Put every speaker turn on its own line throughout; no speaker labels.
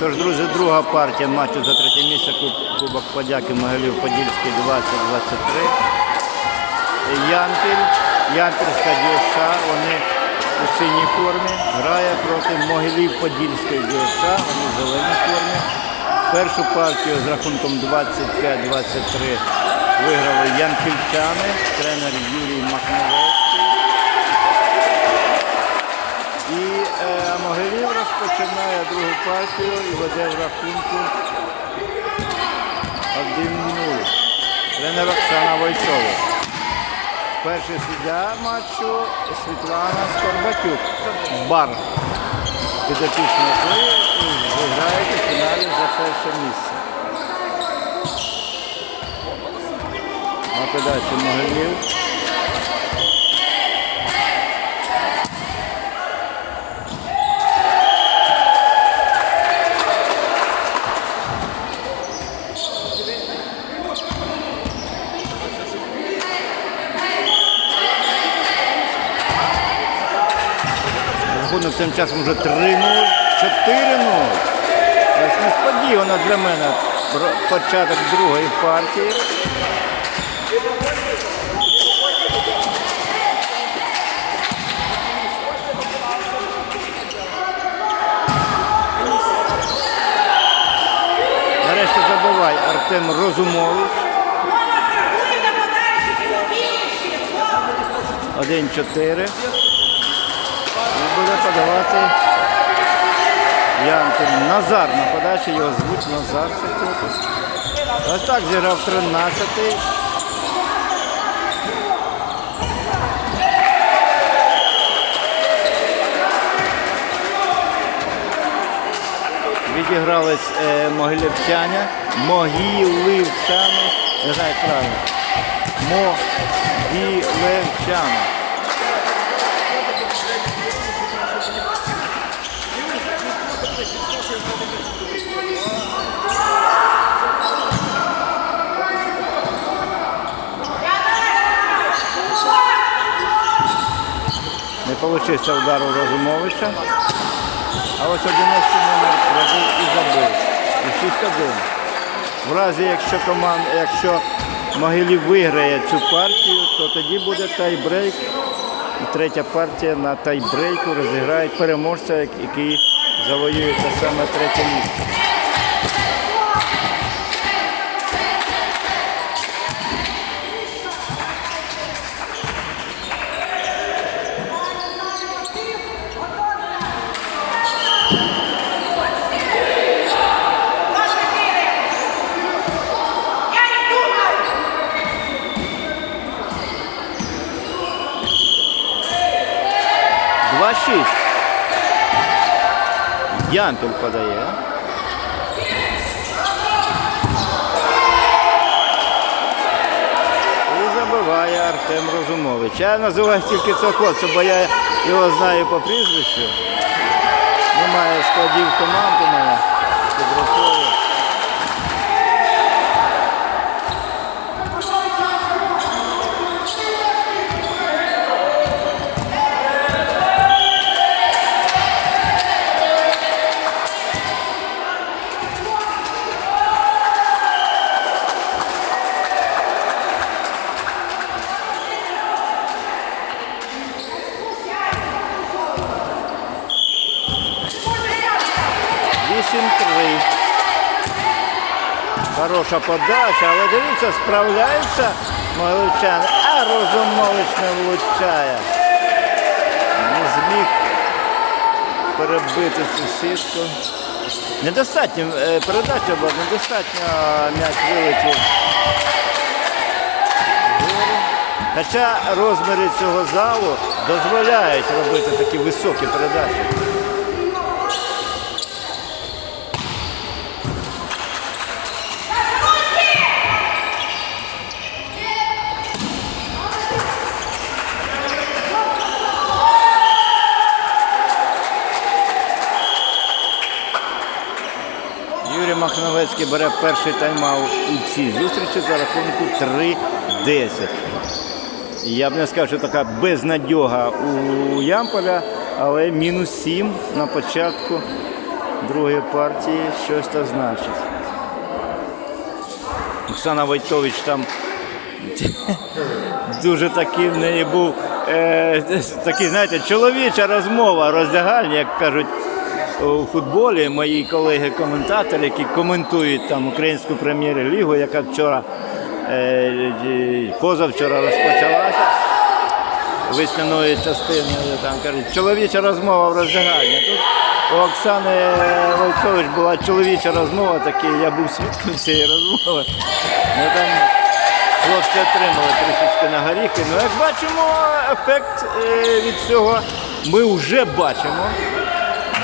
Тож, друзі, друга партія матчу за третє місце Кубок подяки Могилів Подільський 2023. Ямпіль, Ямпільська вони у синій формі. Грає проти Могилів Подільської ДЮСШ, вони в зеленій формі. Першу партію з рахунком 25-23 виграли ямпільчани, тренер Юрій Махновецький. Розпочинає другу партію і веде в рахунку 1-0. Тренер Оксана Войцова. Перший суддя матчу Світлана Скорбатюк. Бар. Підопічна якої виграють у фіналі за перше місце. На подачі Могилів. Рахунок тим часом вже 3-0, 4-0. Ось несподівано для мене початок другої партії. Нарешті забиває Артем Розумович. 1-4. Подавати Янкін. Назар на подачі, його звуть Назар. хлопець. Ось так зіграв 13-й. Відігрались е, могилівчаня, могилівчани, не знаю правильно. Могилевчани. Получився удар у Розумовича. А ось 11 номер пробив і забив. І 6-1. В разі, якщо команда, якщо Могилів виграє цю партію, то тоді буде тайбрейк. І третя партія на тайбрейку розіграють переможця, який завоює те саме третє місце. Янпіль подає. І забиває Артем Розумович. Я називаю тільки цього хлопця, бо я його знаю по прізвищу. Немає складів команди мене підраховує. 8-3. Хороша подача, але дивіться, справляється Могилевчан, а Розумович не влучає. Не зміг перебити цю сітку. Недостатньо е, передача була, недостатньо м'яч вилетів. Хоча розміри цього залу дозволяють робити такі високі передачі. Махновецький бере перший тайм-аут у цій зустрічі за рахунку 3-10. Я б не сказав, що така безнадьога у Ямполя, але мінус 7 на початку другої партії щось то значить. Оксана Войтович там дуже такий в неї був е, такий, знаєте, чоловіча розмова, роздягальня, як кажуть у футболі. Мої колеги-коментатори, які коментують там українську прем'єр-лігу, яка вчора, е, позавчора розпочалася весняної частини. Там кажуть, чоловіча розмова в роздягальні. Тут у Оксани Войкович була чоловіча розмова, такий, я був свідком цієї розмови. Ну, там хлопці отримали трішечки на горіхи. Ну, як бачимо, ефект е, від цього ми вже бачимо.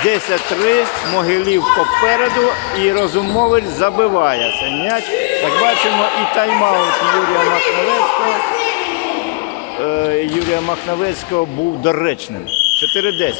10-3, Могилів попереду і Розумовець забиває цей м'яч. Як бачимо, і тайм-аут Юрія Махновецького. Е, Юрія Махновецького був доречним. 4-10.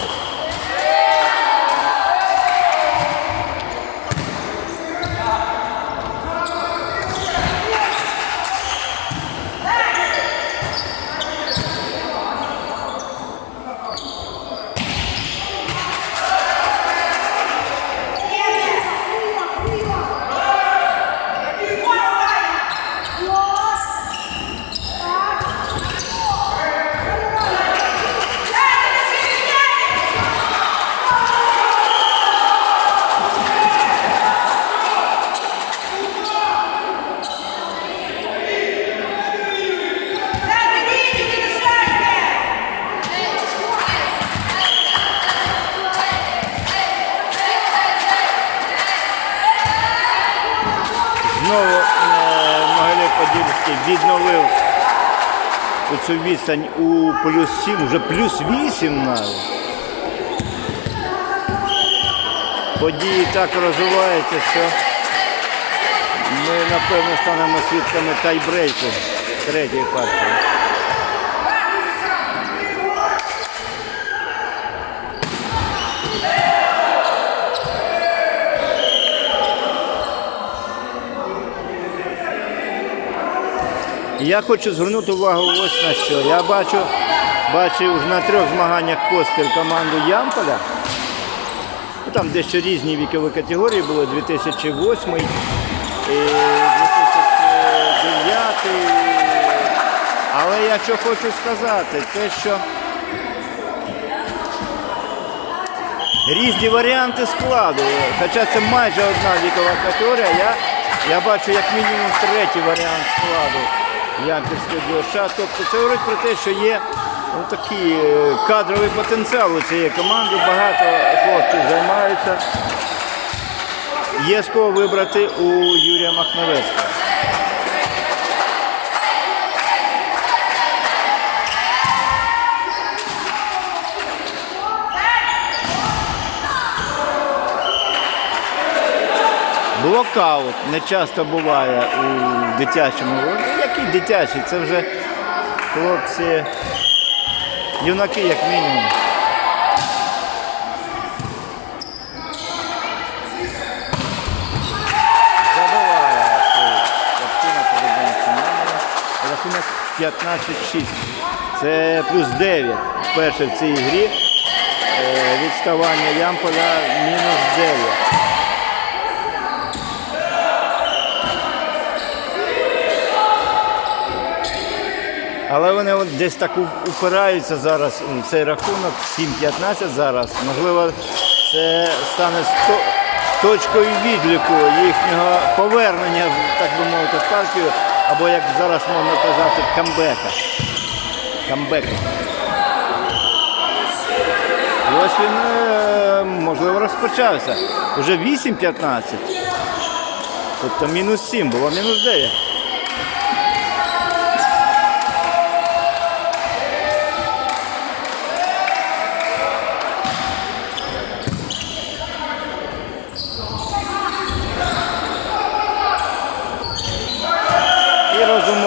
Знову е, Могилів Подільський відновив цю відстань у плюс 7, вже плюс 8 навіть. Події так розвиваються, що ми напевно станемо свідками тайбрейку третьої партії. Я хочу звернути увагу ось на що. Я бачу, бачив вже на трьох змаганнях поспіль команду Ямполя. Ну, Там дещо різні вікові категорії були 2008, 2009. Але я що хочу сказати, те, що різні варіанти складу. Хоча це майже одна вікова категорія, я, я бачу як мінімум третій варіант складу Ямпільського ДЮСШ. Тобто це говорить про те, що є ну, такий е, кадровий потенціал у цієї команди. Багато хлопців займаються. Є з кого вибрати у Юрія Махновецького. Блокаут не часто буває у дитячому. Який дитячий? Це вже хлопці, юнаки, як мінімум. Забиває Каптина по. Рахунок 15-6. Це плюс 9 вперше в цій грі. Е, Відставання Ямполя мінус 9. Але вони от десь так упираються зараз цей рахунок 7-15 зараз. Можливо, це стане точкою відліку їхнього повернення, так би мовити, в партію, або як зараз можна казати, камбека. Камбека. І ось він, е, можливо, розпочався. Уже 8-15. Тобто мінус 7, було мінус 9.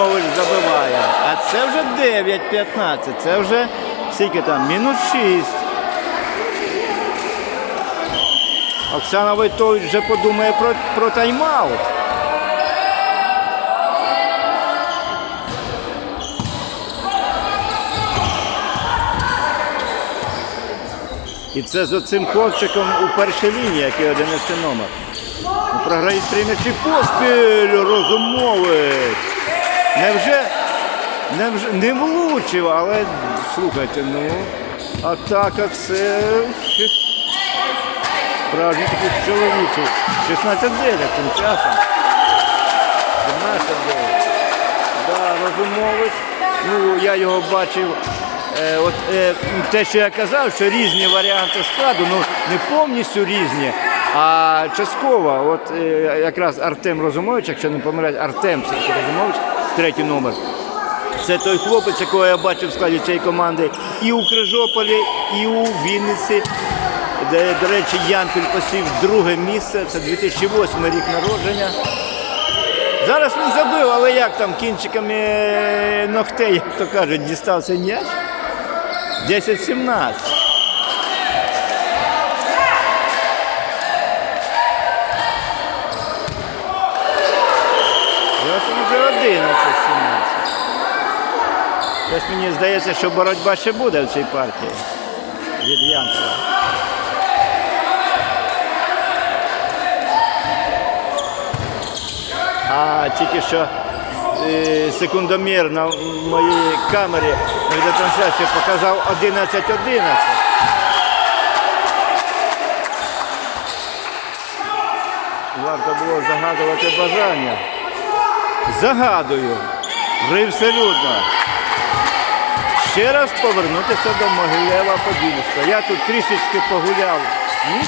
І забиває. А це вже 9-15. Це вже скільки там? Мінус 6. Оксана Войтович вже подумає про, про тайм-аут. І це з оцим хлопчиком у першій лінії, який 11 номер. Ну, Програють три поспіль, розумовець. Невже, невже не влучив, але слухайте, ну, атака це справді такий чоловічий. 16-9 тим часом. 17-9. Да, Розумович. Ну, я його бачив. Е, от, е, те, що я казав, що різні варіанти складу, ну не повністю різні, а частково. От е, якраз Артем Розумович, якщо не помиляють, Артем Розумович, третій номер. Це той хлопець, якого я бачив в складі цієї команди і у Крижополі, і у Вінниці. Де, до речі, Янпіль посів друге місце. Це 2008 рік народження. Зараз він забив, але як там кінчиками е, ногтей, як то кажуть, дістався м'яч. 10-17. Зараз він вже 11-17. Зараз мені здається, що боротьба ще буде в цій партії від Янкова. А тільки що е, секундомір на моїй камері відеотрансляції показав 11-11. Варто було загадувати бажання. Загадую. Привселюдно. Ще раз повернутися до Могилева Подільська. Я тут трішечки погуляв